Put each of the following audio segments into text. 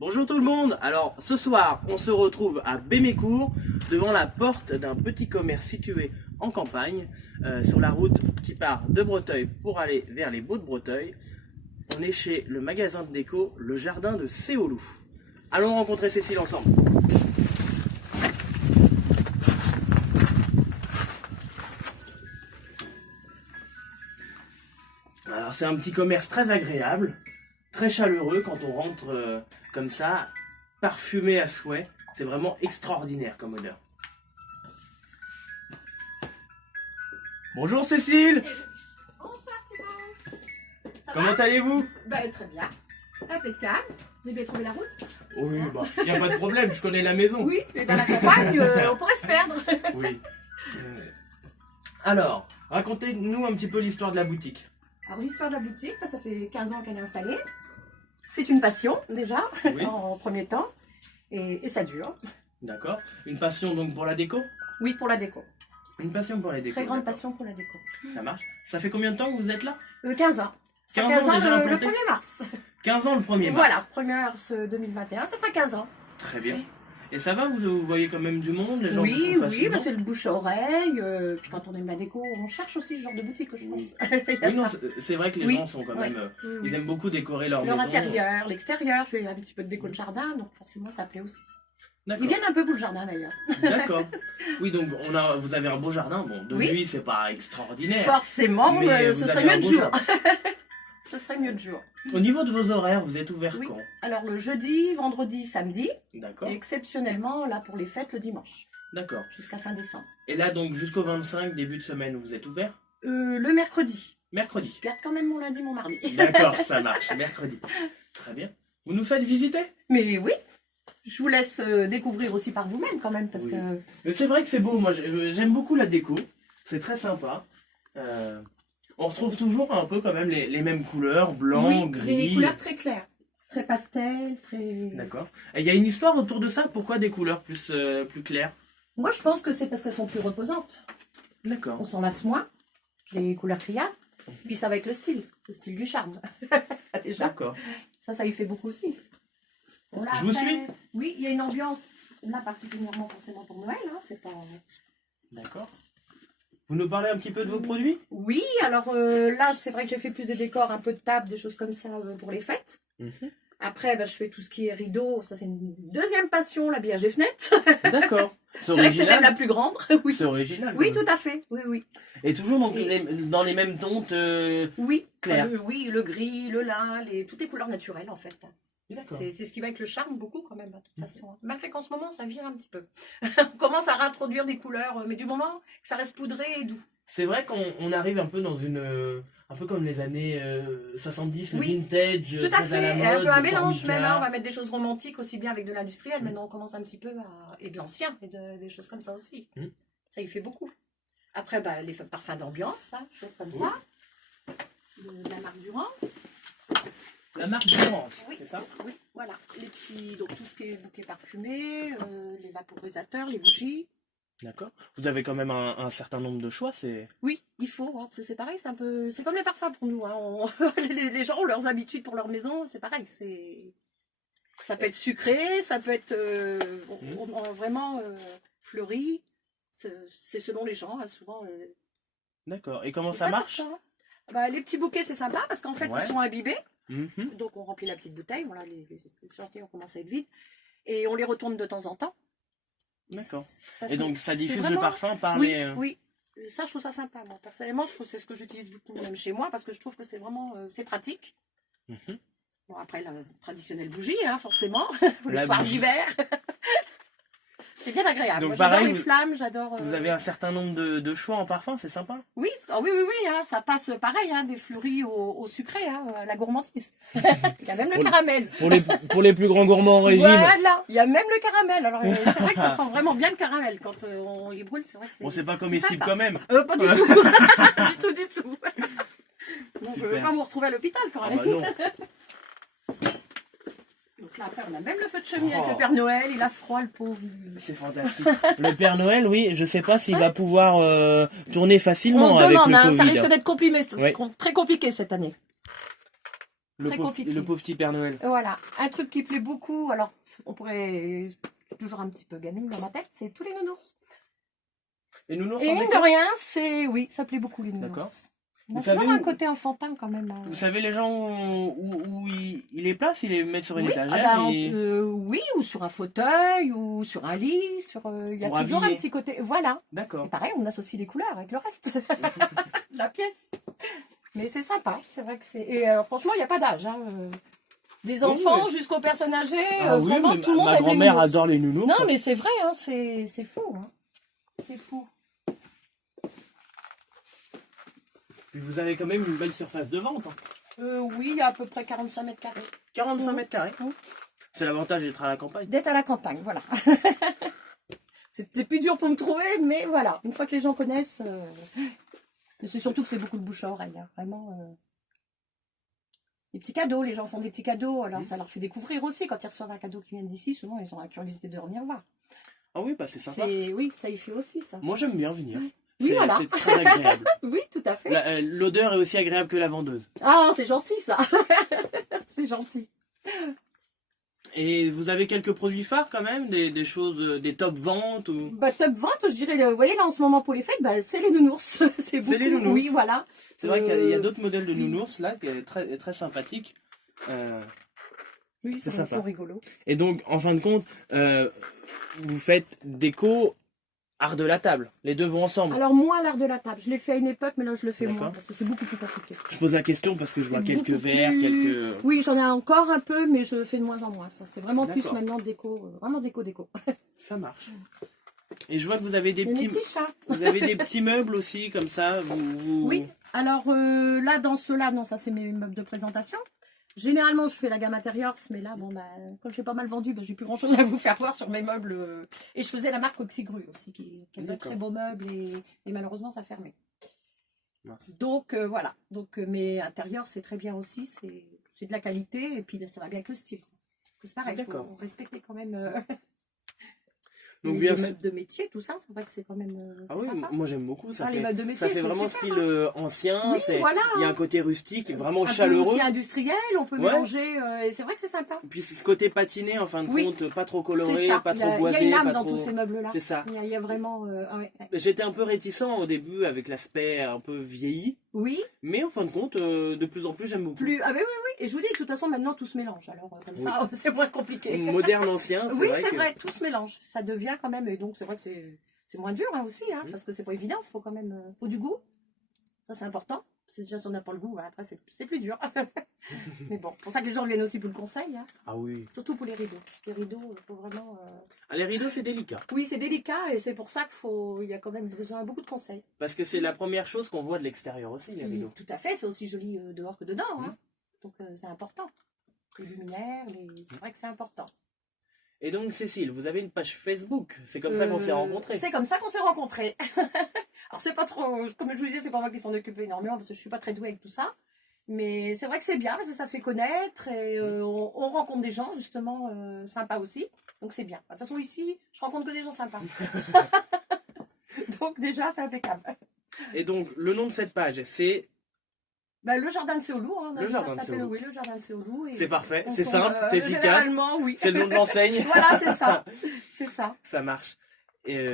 Bonjour tout le monde. Alors ce soir on se retrouve à Bémécourt devant la porte d'un petit commerce situé en campagne sur la route qui part de Breteuil pour aller vers les Baux de Breteuil. On est chez le magasin de déco Le Jardin de Séoulou. Allons rencontrer Cécile ensemble. Alors c'est un petit commerce très agréable, très chaleureux quand on rentre comme ça, parfumé à souhait. C'est vraiment extraordinaire comme odeur. Bonjour Cécile. Bonsoir Thibaut. Ça Comment va? allez-vous? Très bien. Impeccable. Vous avez bien trouvé la route? Oui, bah, il n'y a pas de problème, je connais la maison. Oui, et dans la campagne, on pourrait se perdre. Oui. Alors, racontez-nous un petit peu l'histoire de la boutique. Alors l'histoire de la boutique, ça fait 15 ans qu'elle est installée. C'est une passion déjà, Oui. en premier temps. Et ça dure. D'accord. Une passion donc pour la déco? Oui, pour la déco. Une passion pour la déco. Très grande d'accord. passion pour la déco. Ça marche. Ça fait combien de temps que vous êtes là? 15 ans. 15 ans déjà le implanté 1er mars. 15 ans le 1er mars. Voilà, 1er mars 2021, ça fera 15 ans. Très bien. Et ça va, vous voyez quand même du monde, les gens vous Oui, trouvent oui, facilement? c'est le bouche à oreille. Puis quand on aime la déco, on cherche aussi ce genre de boutique, je pense. Oui. Il y a Oui, non, ça. c'est vrai que les Oui. gens sont quand Ouais. même... Oui, oui. ils aiment beaucoup décorer leur Leur maison. intérieur, l'extérieur, je fais un petit peu de déco de jardin, donc forcément ça plaît aussi. D'accord. Ils viennent un peu pour le jardin d'ailleurs. D'accord. Oui, donc vous avez un beau jardin. Bon, de Oui. nuit, c'est pas extraordinaire. Forcément, Mais ce vous serait avez un mieux de beau jour. jardin. Ce serait mieux de jour. Au niveau de vos horaires, vous êtes ouvert Oui. quand? Alors le jeudi, vendredi, samedi, D'accord. et exceptionnellement là pour les fêtes le dimanche, D'accord. jusqu'à fin décembre. Et là, donc, jusqu'au 25, début de semaine, vous êtes ouvert? Le mercredi. Mercredi. Je garde quand même mon lundi, mon mardi. D'accord, ça marche. Mercredi. Très bien. Vous nous faites visiter? Mais oui, je vous laisse découvrir aussi par vous-même quand même, parce Oui. que... Mais c'est vrai que c'est beau. Moi, j'aime beaucoup la déco. C'est très sympa. On retrouve toujours un peu quand même les mêmes couleurs, blanc, Oui, gris. des couleurs très claires. Très pastel, très... D'accord. Et il y a une histoire autour de ça. Pourquoi des couleurs plus claires? Moi je pense que c'est parce qu'elles sont plus reposantes. D'accord. On s'en lasse moins, les couleurs criardes. Puis ça va avec le style du charme. Déjà, D'accord. ça y fait beaucoup aussi. Bon, là, Je vous suis. Oui, il y a une ambiance, là particulièrement forcément pour Noël, hein, c'est pas... D'accord. Vous nous parlez un petit peu de vos produits? Oui, alors là c'est vrai que j'ai fait plus de décors, un peu de table, des choses comme ça pour les fêtes. Après, je fais tout ce qui est rideau, ça c'est une deuxième passion, l'habillage des fenêtres. D'accord. C'est Je dirais que c'est même original. la plus grande. Oui, C'est original. oui, quand même. tout à fait. Oui, oui. Et toujours donc, Et- dans les mêmes tontes. Oui, Clair. oui, le gris, le lin, toutes les couleurs naturelles en fait. D'accord. C'est ce qui va avec le charme beaucoup quand même, de toute façon. Malgré qu'en ce moment, ça vire un petit peu. On commence à réintroduire des couleurs, mais du moment que ça reste poudré et doux. C'est vrai qu'on arrive un peu dans une... un peu comme les années 70, le Oui, vintage, Tout à très fait, à la et un mode, peu un le mélange formica. même, hein. On va mettre des choses romantiques aussi bien avec de l'industriel, maintenant on commence un petit peu à... et de l'ancien, et des choses comme ça aussi. Ça y fait beaucoup. Après, les parfums d'ambiance, ça, choses comme Oui. ça. De la marque Durand. La marque Durance, Oui. c'est ça? Oui, voilà. Les petits, donc tout ce qui est bouquet parfumé, les vaporisateurs, les bougies. D'accord. Vous avez quand même un certain nombre de choix, c'est... Oui, il faut, hein, parce que c'est pareil, c'est comme les parfums pour nous. Hein. Les gens ont leurs habitudes pour leur maison, c'est pareil. Ça peut être sucré, ça peut être vraiment fleuri. C'est selon les gens, hein, souvent. D'accord. Et comment Et ça marche? coûte cher, hein. Les petits bouquets, c'est sympa parce qu'en fait, Ouais. ils sont imbibés. Mhm. Donc, on remplit la petite bouteille. Voilà, les échantillons commencent à être vides. Et on les retourne de temps en temps. D'accord. Ça Et donc ça c'est diffuse vraiment- le parfum par Oui, les... oui. Ça, je trouve ça sympa. Moi, personnellement, je trouve que c'est ce que j'utilise beaucoup même chez moi parce que je trouve que c'est vraiment c'est pratique. Mhm. Bon, après, la traditionnelle bougie, hein, forcément. Les La soirs bougie. d'hiver. C'est bien agréable. Donc, Moi, j'adore pareil, les flammes, j'adore... Vous avez un certain nombre de choix en parfum, c'est sympa? Oui, oui, hein, ça passe pareil, hein, des fleuris au sucré, hein, à la gourmandise. Il y a même le caramel. Pour les plus grands gourmands en régime. Voilà, il y a même le caramel. Alors, c'est vrai que ça sent vraiment bien le caramel quand on les brûle. C'est vrai que c'est... Bon, c'est pas c'est comestible sympa. quand même. Pas du tout. du tout. Donc, je ne veux Super. pas vous retrouver à l'hôpital quand Ah même. bah non. Donc là, après, on a même le feu de cheminée avec Oh. le Père Noël. Il a froid, le pauvre. C'est fantastique. Le Père Noël, oui, je sais pas s'il va pouvoir tourner On facilement se avec demande, le hein, Covid. ça risque d'être compliqué, Ouais. très compliqué cette année. Le Très pauvre, compliqué. le pauvre petit Père Noël. Voilà, un truc qui plaît beaucoup, alors on pourrait toujours un petit peu gamine dans ma tête, c'est tous les nounours. Les nounours Et en mine déco. de rien, oui, ça plaît beaucoup les nounours. D'accord. On a Vous savez toujours un où- côté enfantin quand même. Vous savez les gens où ils les placent, ils les mettent sur une Oui, étagère oui, ou sur un fauteuil, ou sur un lit, il y a Pour toujours habiller. un petit côté. Voilà. Et D'accord. pareil, on associe les couleurs avec le reste de la pièce. Mais c'est sympa, c'est vrai que c'est. Et franchement, il n'y a pas d'âge. Hein. Des enfants mais- jusqu'aux personnes âgées, Ah oui, vraiment mais tout le monde ma aime les grand-mère nounours. adore les nounours. Non, mais c'est vrai, hein, c'est fou. Hein. C'est fou. Puis vous avez quand même une belle surface de vente. Hein. Oui, il y a à peu près 45 mètres carrés. 45 mètres carrés. Mhm. C'est l'avantage d'être à la campagne. D'être à la campagne, voilà. C'était plus dur pour me trouver, mais voilà. Une fois que les gens connaissent, mais c'est surtout que c'est beaucoup de bouche à oreille, hein, vraiment. Des petits cadeaux, les gens font des petits cadeaux, alors ça leur fait découvrir aussi. Quand ils reçoivent un cadeau qui vient d'ici, souvent ils ont la curiosité de revenir voir. Ah oui, bah c'est sympa. Oui, ça y fait aussi ça. Moi j'aime bien venir. Oui, voilà. C'est très agréable. Oui, tout à fait. L'odeur est aussi agréable que la vendeuse. Ah, c'est gentil ça. C'est gentil. Et vous avez quelques produits phares quand même, des choses, des top ventes ou... Bah, top vente, je dirais, vous voyez là en ce moment pour les fêtes, bah, c'est les nounours. C'est beaucoup. les nounours. Oui, voilà. C'est vrai qu'il y a d'autres modèles de oui. nounours là qui est très, très sympathiques. Oui, c'est ils sympa. sont rigolos. Et donc, en fin de compte, vous faites déco, art de la table. Les deux vont ensemble. Alors moi, l'art de la table, je l'ai fait à une époque, mais là je le fais D'accord. moins parce que c'est beaucoup plus compliqué. Je pose la question parce que je vois C'est quelques beaucoup verres, plus- quelques... Oui, j'en ai encore un peu, mais je fais de moins en moins. Ça, c'est vraiment plus D'accord. maintenant déco, vraiment déco. Ça marche. Et je vois que vous avez des Il y a mes petits... petits chats. Vous avez des petits meubles aussi, comme ça. Oui. Alors là, dans ceux-là, non, ça c'est mes meubles de présentation. Généralement, je fais la gamme intérieure, mais là, bon, bah, comme j'ai pas mal vendu, bah, j'ai plus grand-chose à vous faire voir sur mes meubles. Et je faisais la marque Oxygru aussi, qui avait de D'accord. très beaux meubles, et malheureusement, ça a fermé. Mince. Donc, voilà. Donc, mais intérieur, c'est très bien aussi, c'est de la qualité, et puis ça va bien avec le style. C'est pareil, il D'accord. faut respecter quand même Donc, les bien sûr. meubles de métier, tout ça. C'est vrai que c'est quand même Ah c'est oui, sympa. moi j'aime beaucoup. Ça Ah, les fait, meubles de métier, ça fait c'est vraiment super, style ancien. Oui, voilà. Il y a un côté rustique, vraiment Un peu chaleureux. aussi industriel, on peut Ouais. mélanger, et c'est vrai que c'est sympa. Puis ce côté patiné, en fin de Oui. compte, pas trop C'est coloré, ça. pas Il y trop a boisé, une âme pas dans trop... tous ces meubles-là. C'est ça. Il y a vraiment... ouais. J'étais un peu réticent au début avec l'aspect un peu vieilli, Oui, mais en fin de compte, de plus en plus j'aime beaucoup. plus... Ah ben oui. Et je vous dis, de toute façon, maintenant, tout se mélange. Alors, comme ça, c'est moins compliqué. Moderne, ancien, c'est Oui, vrai c'est que... vrai, tout se mélange. Ça devient quand même... Et donc, c'est vrai que c'est moins dur hein, aussi, hein, parce que c'est pas évident. Il faut quand même... faut du goût. Ça, c'est important. C'est déjà si on n'a pas le goût, après, c'est plus dur. Mais bon, pour ça que les gens viennent aussi pour le conseil. Hein. Ah oui. Surtout pour les rideaux. Parce que les rideaux, il faut vraiment... Ah, les rideaux, c'est délicat. Oui, c'est délicat et c'est pour ça il y a quand même besoin de beaucoup de conseils. Parce que c'est la première chose qu'on voit de l'extérieur aussi, les rideaux. Tout à fait, c'est aussi joli dehors que dedans. Hein. Donc c'est important. Les luminaires, c'est vrai que c'est important. Et donc, Cécile, vous avez une page Facebook. C'est comme ça qu'on s'est rencontrés. C'est comme ça qu'on s'est rencontrés. Alors c'est pas trop, comme je vous disais, c'est pas moi qui s'en occupe énormément parce que je suis pas très douée avec tout ça. Mais c'est vrai que c'est bien parce que ça fait connaître et on rencontre des gens justement sympas aussi. Donc c'est bien. De toute façon ici, je rencontre que des gens sympas. Donc déjà c'est impeccable. Et donc, le nom de cette page, c'est... Bah, le jardin de Séoulou, hein, Le jardin de s'appelle, Séoulou. oui, le jardin de Séoulou. et C'est parfait, on c'est tombe, simple, c'est efficace. Généralement, oui. C'est le nom de l'enseigne. Voilà, c'est ça. C'est ça. Ça marche. Et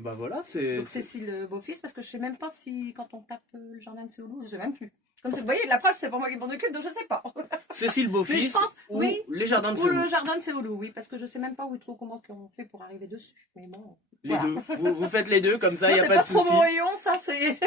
bah voilà, c'est... Donc Cécile Beaufils, parce que je sais même pas si quand on tape le jardin de Séoulou, je sais même plus. Comme vous voyez, la preuve, c'est pas moi qui m'en occupe, donc je sais pas. Cécile Mais Beaufils je pense, ou oui, les jardins de ou Séoul. le jardin de Séoulou, oui, parce que je sais même pas où trop comment on fait pour arriver dessus. Mais bon, Les voilà. deux. Vous faites les deux, comme ça, il Moi, n'y a c'est pas de trop souci. mon rayon, ça, c'est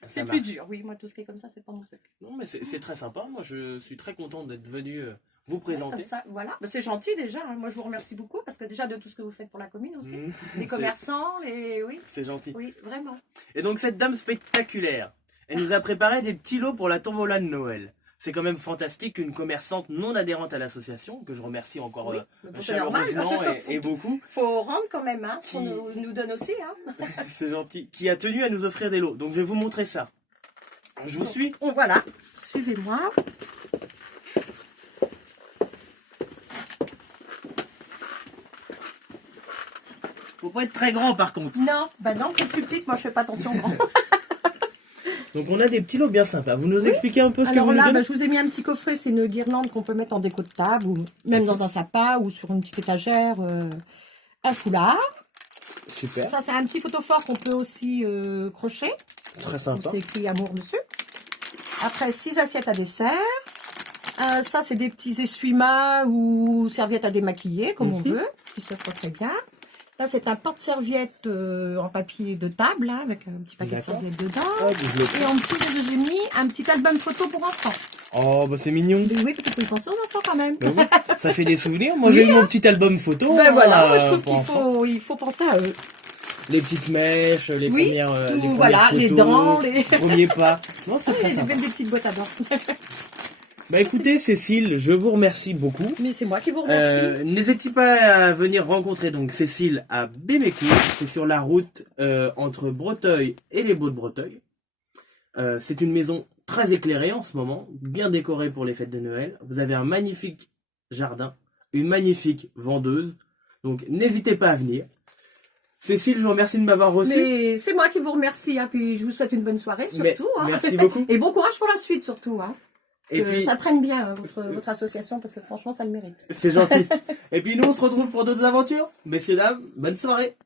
Ça c'est marche. plus dur. Oui, moi, tout ce qui est comme ça, c'est pas mon truc. Non, mais c'est très sympa. Moi, je suis très content d'être venu vous Ouais, présenter. comme ça, voilà. Bah, c'est gentil déjà. Hein. Moi, je vous remercie beaucoup parce que déjà de tout ce que vous faites pour la commune aussi. Mmh. Les commerçants, oui, C'est gentil. oui, vraiment. Et donc, cette dame spectaculaire, elle nous a préparé des petits lots pour la tombola de Noël. C'est quand même fantastique qu'une commerçante non adhérente à l'association, que je remercie encore Oui, mais bon, c'est normal. chaleureusement et beaucoup, Faut rendre quand même, hein, ce qu'on Qui- nous donne aussi. Hein. c'est gentil, qui a tenu à nous offrir des lots. Donc, je vais vous montrer ça. Je vous suis. Donc, voilà, suivez-moi. Faut pas être très grand, par contre. Non, bah non, comme je suis petite, moi je fais pas attention au grand. Donc on a des petits lots bien sympas. Vous nous expliquez un peu ce que Alors vous nous là, donnez? je vous ai mis un petit coffret, c'est une guirlande qu'on peut mettre en déco de table, ou même dans un sapin, ou sur une petite étagère, un foulard. Super, Ça, c'est un petit photophore qu'on peut aussi crocher. très sympa. C'est écrit amour dessus. Après, 6 assiettes à dessert. Ça, c'est des petits essuie-mains ou serviettes à démaquiller, comme on veut, qui se font très bien. Là, c'est un porte-serviette en papier de table, hein, avec un petit paquet de serviettes dedans. Hop, je le- Et en dessous, j'ai mis un petit album photo pour enfants. Oh, bah c'est mignon. Mais oui, parce qu'il faut y penser aux enfants quand même. Ben oui, ça fait des souvenirs. Moi, j'ai eu mon petit album photo. Ben voilà, moi, je trouve pour enfants. il faut penser à eux. Les petites mèches, les Oui, premières, tout, les premières voilà, photos, les dents, les... premiers pas. Non, c'est très Il y a sympa. même des petites boîtes à dents. Bah écoutez, Cécile, je vous remercie beaucoup. Mais c'est moi qui vous remercie. N'hésitez pas à venir rencontrer donc Cécile à Bémécourt. C'est sur la route entre Breteuil et les Baux de Breteuil. C'est une maison très éclairée en ce moment, bien décorée pour les fêtes de Noël. Vous avez un magnifique jardin, une magnifique vendeuse. Donc n'hésitez pas à venir. Cécile, je vous remercie de m'avoir reçu. Mais c'est moi qui vous remercie. Hein, puis je vous souhaite une bonne soirée surtout. Hein. Merci beaucoup. Et bon courage pour la suite surtout. Hein. Et Que puis, ça prenne bien votre association parce que franchement ça le mérite. c'est gentil. Et puis nous, on se retrouve pour d'autres aventures. Messieurs, dames, bonne soirée.